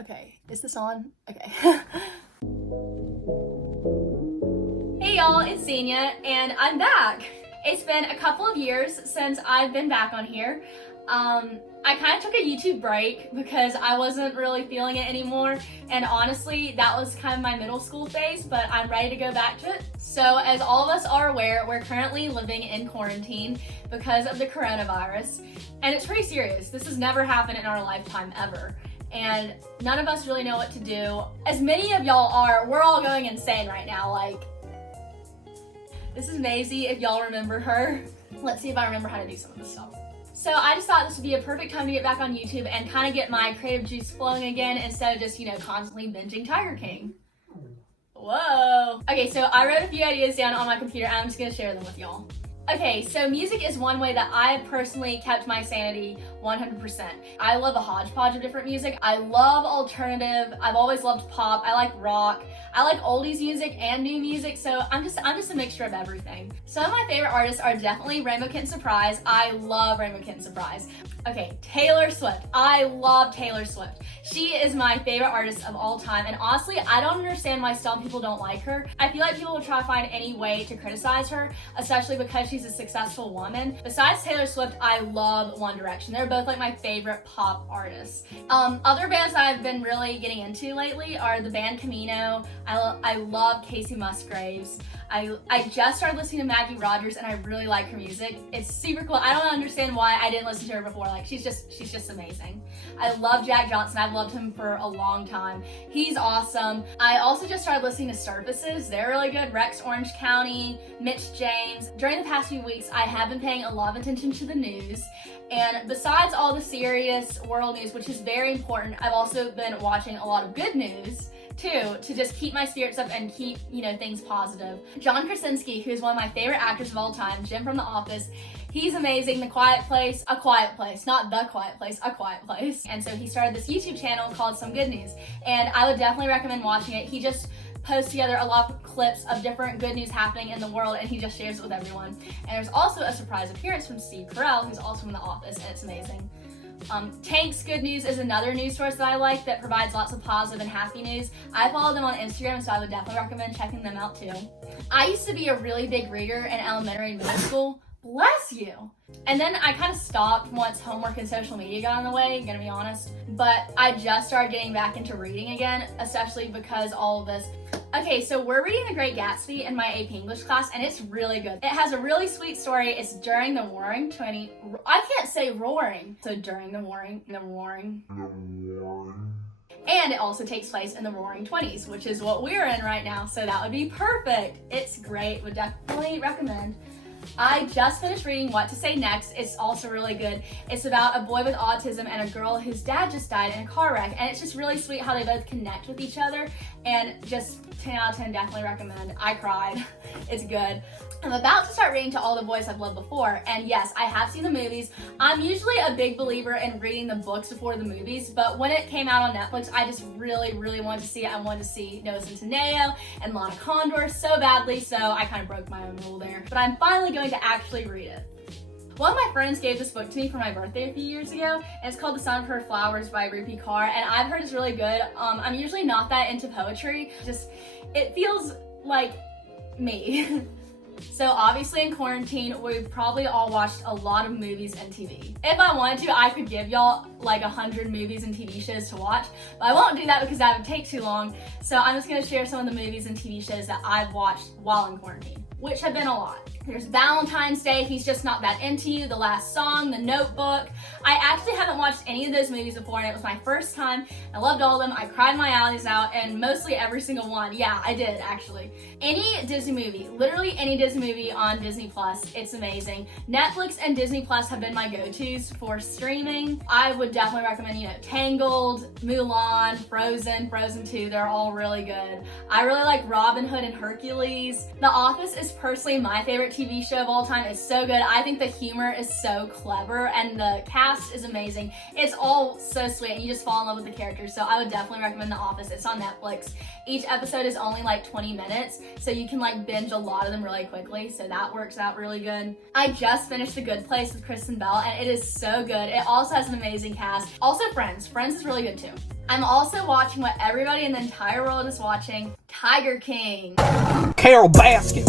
Okay, is this on? Okay. Hey y'all, it's Xenia, and I'm back. It's been a couple of years since I've been back on here. I kind of took a YouTube break because I wasn't really feeling it anymore, and honestly, that was kind of my middle school phase, but I'm ready to go back to it. So, as all of us are aware, we're currently living in quarantine because of the coronavirus, and it's pretty serious. This has never happened in our lifetime ever. And none of us really know what to do. As many of y'all are, we're all going insane right now. Like, this is Maisie, if y'all remember her. Let's see if I remember how to do some of this stuff. So I just thought this would be a perfect time to get back on YouTube and kind of get my creative juice flowing again instead of just, constantly binging Tiger King. Whoa. Okay, so I wrote a few ideas down on my computer and I'm just gonna share them with y'all. Okay, so music is one way that I personally kept my sanity 100%. I love a hodgepodge of different music. I love alternative. I've always loved pop. I like rock. I like oldies music and new music, so I'm just a mixture of everything. Some of my favorite artists are definitely Rainbow Kitten Surprise. I love Rainbow Kitten Surprise. Okay, Taylor Swift. I love Taylor Swift. She is my favorite artist of all time, and honestly, I don't understand why some people don't like her. I feel like people will try to find any way to criticize her, especially because she's a successful woman. Besides Taylor Swift, I love One Direction. They're both like my favorite pop artists. Other bands that I've been really getting into lately are the band Camino. I love Casey Musgraves. I just started listening to Maggie Rogers and I really like her music. It's super cool. I don't understand why I didn't listen to her before. Like, she's just amazing. I love Jack Johnson. I've loved him for a long time. He's awesome. I also just started listening to Surfaces. They're really good. Rex Orange County, Mitch James. During the past few weeks, I have been paying a lot of attention to the news. And besides all the serious world news, which is very important, I've also been watching a lot of good news too, to just keep my spirits up and keep, things positive. John Krasinski, who's one of my favorite actors of all time, Jim from The Office, he's amazing. The Quiet Place, A Quiet Place, not The Quiet Place, A Quiet Place. And so he started this YouTube channel called Some Good News, and I would definitely recommend watching it. He just posts together a lot of clips of different good news happening in the world, and he just shares it with everyone. And there's also a surprise appearance from Steve Carell, who's also from The Office, and it's amazing. Tank's Good News is another news source that I like that provides lots of positive and happy news. I follow them on Instagram, so I would definitely recommend checking them out too. I used to be a really big reader in elementary and middle school. Bless you! And then I kind of stopped once homework and social media got in the way, gonna be honest. But I just started getting back into reading again, especially because all of this. Okay, so we're reading The Great Gatsby in my AP English class, and it's really good. It has a really sweet story. It's during the Roaring 20s. I can't say roaring. So during the Roaring. And it also takes place in the Roaring 20s, which is what we're in right now. So that would be perfect. It's great. Would definitely recommend. I just finished reading What to Say Next. It's also really good. It's about a boy with autism and a girl whose dad just died in a car wreck, and it's just really sweet how they both connect with each other, and just 10 out of 10, definitely recommend. I cried. It's good. I'm about to start reading To All the Boys I've Loved Before, and yes, I have seen the movies. I'm usually a big believer in reading the books before the movies, but when it came out on Netflix, I just really wanted to see it. I wanted to see Noah Centineo and Lana Condor so badly, so I kind of broke my own rule there. But I'm finally going to actually read it. One of my friends gave this book to me for my birthday a few years ago, and it's called The Son of Her Flowers by Rupi Kaur, and I've heard it's really good. I'm usually not that into poetry, it feels like me. So obviously in quarantine, we've probably all watched a lot of movies and TV. If I wanted to, I could give y'all like 100 movies and TV shows to watch, but I won't do that because that would take too long. So I'm just gonna share some of the movies and TV shows that I've watched while in quarantine, which have been a lot. There's Valentine's Day, He's Just Not That Into You, The Last Song, The Notebook. I actually haven't watched any of those movies before, and it was my first time. I loved all of them. I cried my eyes out, and mostly every single one. Yeah, I did, actually. Any Disney movie, literally any Disney movie on Disney Plus, it's amazing. Netflix and Disney Plus have been my go-tos for streaming. I would definitely recommend, Tangled, Mulan, Frozen 2, they're all really good. I really like Robin Hood and Hercules. The Office is personally my favorite TV show of all time. It's so good. I think the humor is so clever and the cast is amazing. It's all so sweet and you just fall in love with the characters. So I would definitely recommend The Office. It's on Netflix. Each episode is only like 20 minutes, so you can like binge a lot of them really quickly. So that works out really good. I just finished The Good Place with Kristen Bell and it is so good. It also has an amazing cast. Also Friends. Friends is really good too. I'm also watching what everybody in the entire world is watching, Tiger King. Carole Baskin.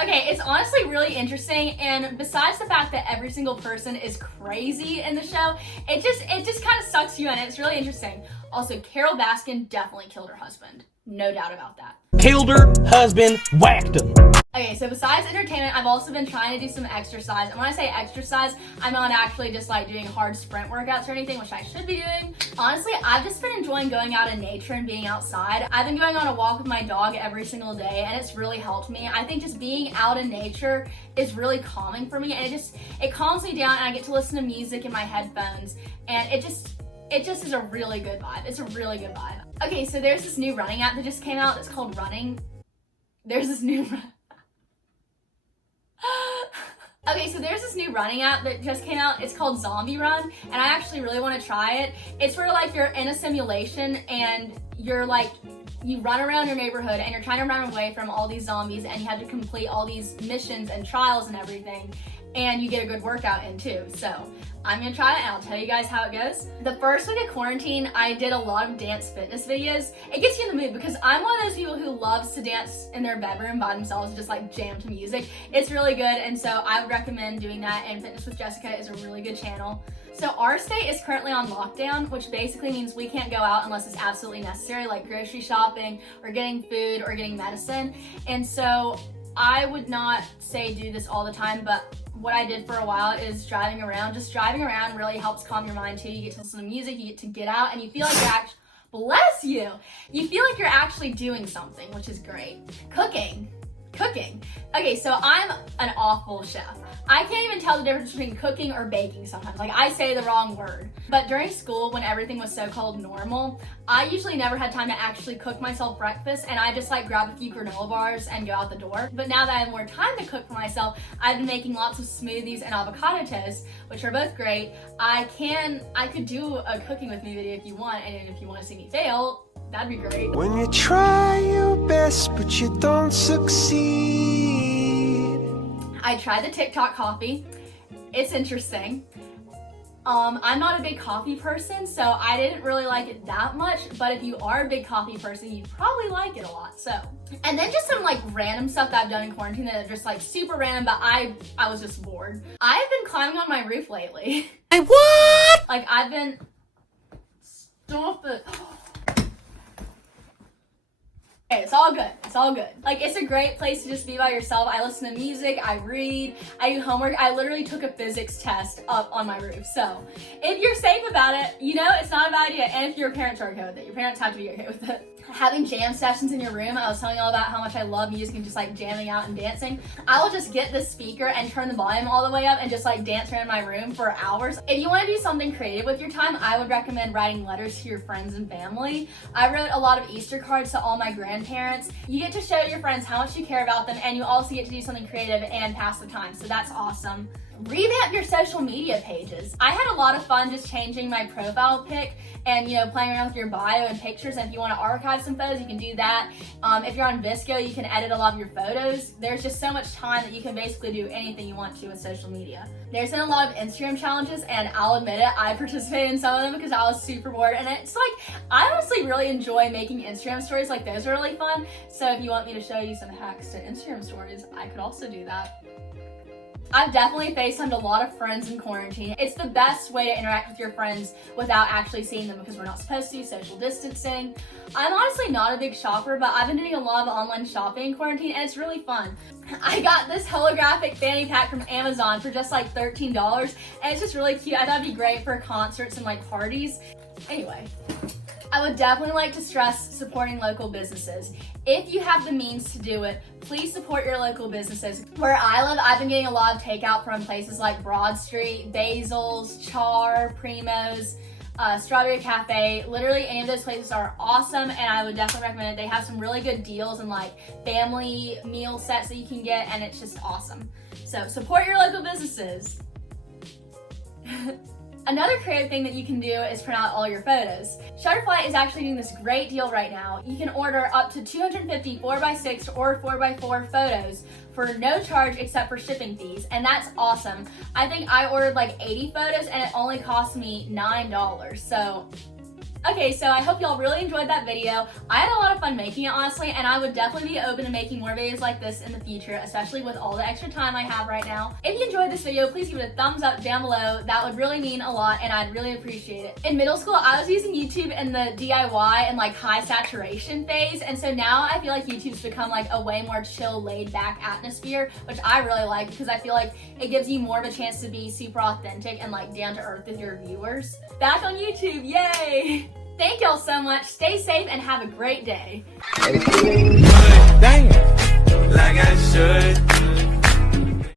Okay, it's honestly really interesting, and besides the fact that every single person is crazy in the show, it just kind of sucks you in. It's really interesting. Also, Carole Baskin definitely killed her husband. No doubt about that. Killed her husband, whacked him. Okay, so besides entertainment, I've also been trying to do some exercise. And when I say exercise, I'm not actually just like doing hard sprint workouts or anything, which I should be doing. Honestly, I've just been enjoying going out in nature and being outside. I've been going on a walk with my dog every single day and it's really helped me. I think just being out in nature is really calming for me and it calms me down and I get to listen to music in my headphones and it just is a really good vibe. It's a really good vibe. Okay, so there's this new running app that just came out. It's called Running. There's this new running app that just came out. It's called Zombie Run, and I actually really want to try it. It's where like you're in a simulation and you're like, you run around your neighborhood and you're trying to run away from all these zombies and you have to complete all these missions and trials and everything, and you get a good workout in too. So I'm gonna try it and I'll tell you guys how it goes. The first week of quarantine, I did a lot of dance fitness videos. It gets you in the mood because I'm one of those people who loves to dance in their bedroom by themselves and just like jam to music. It's really good, and so I would recommend doing that, and Fitness with Jessica is a really good channel. So our state is currently on lockdown, which basically means we can't go out unless it's absolutely necessary, like grocery shopping or getting food or getting medicine. And so I would not say do this all the time, but what I did for a while is driving around. Just driving around really helps calm your mind too. You get to listen to music, you get to get out, and you feel like you're actually, bless you! You feel like you're actually doing something, which is great. Cooking. Okay, so I'm an awful chef. I can't even tell the difference between cooking or baking sometimes. Like, I say the wrong word. But during school, when everything was so-called normal, I usually never had time to actually cook myself breakfast, and I just like grab a few granola bars and go out the door. But now that I have more time to cook for myself, I've been making lots of smoothies and avocado toast, which are both great. I could do a cooking with me video if you want, and if you want to see me fail, that'd be great. When you try your best but you don't succeed. I tried the TikTok coffee. It's interesting. I'm not a big coffee person, so I didn't really like it that much, but if you are a big coffee person, you probably like it a lot, so. And then just some like random stuff that I've done in quarantine that are just like super random, but I was just bored. I've been climbing on my roof lately. What? Like I've been, stop it. Okay, it's all good. It's all good. Like, it's a great place to just be by yourself. I listen to music, I read, I do homework. I literally took a physics test up on my roof. So, if you're safe about it, you know it's not a bad idea. And if your parents are okay with it, your parents have to be okay with it. Having jam sessions in your room, I was telling you all about how much I love music and just like jamming out and dancing. I will just get the speaker and turn the volume all the way up and just like dance around my room for hours. If you want to do something creative with your time, I would recommend writing letters to your friends and family. I wrote a lot of Easter cards to all my grandparents. You get to show your friends how much you care about them, and you also get to do something creative and pass the time, so that's awesome. Revamp your social media pages. I had a lot of fun just changing my profile pic and, you know, playing around with your bio and pictures. And if you want to archive some photos, you can do that. If you're on VSCO, you can edit a lot of your photos. There's just so much time that you can basically do anything you want to with social media. There's been a lot of Instagram challenges, and I'll admit it, I participated in some of them because I was super bored. And it's like, I honestly really enjoy making Instagram stories. Like, those are really fun. So if you want me to show you some hacks to Instagram stories, I could also do that. I've definitely FaceTimed a lot of friends in quarantine. It's the best way to interact with your friends without actually seeing them because we're not supposed to, social distancing. I'm honestly not a big shopper, but I've been doing a lot of online shopping in quarantine and it's really fun. I got this holographic fanny pack from Amazon for just like $13 and it's just really cute. I thought it'd be great for concerts and like parties. Anyway, I would definitely like to stress supporting local businesses. If you have the means to do it, please support your local businesses. Where I live, I've been getting a lot of takeout from places like Broad Street, Basil's, Char, Primo's. Strawberry Cafe. Literally any of those places are awesome, and I would definitely recommend it. They have some really good deals and like family meal sets that you can get, and it's just awesome. So support your local businesses. Another creative thing that you can do is print out all your photos. Shutterfly is actually doing this great deal right now. You can order up to 250 4x6 or 4x4 photos for no charge except for shipping fees, and that's awesome. I think I ordered like 80 photos and it only cost me $9. So okay, so I hope y'all really enjoyed that video. I had a lot of fun making it, honestly, and I would definitely be open to making more videos like this in the future, especially with all the extra time I have right now. If you enjoyed this video, please give it a thumbs up down below. That would really mean a lot, and I'd really appreciate it. In middle school, I was using YouTube in the DIY and like high saturation phase, and so now I feel like YouTube's become like a way more chill, laid back atmosphere, which I really like because I feel like it gives you more of a chance to be super authentic and like down to earth with your viewers. Back on YouTube, yay! Thank y'all so much. Stay safe and have a great day. Damn. Like I should.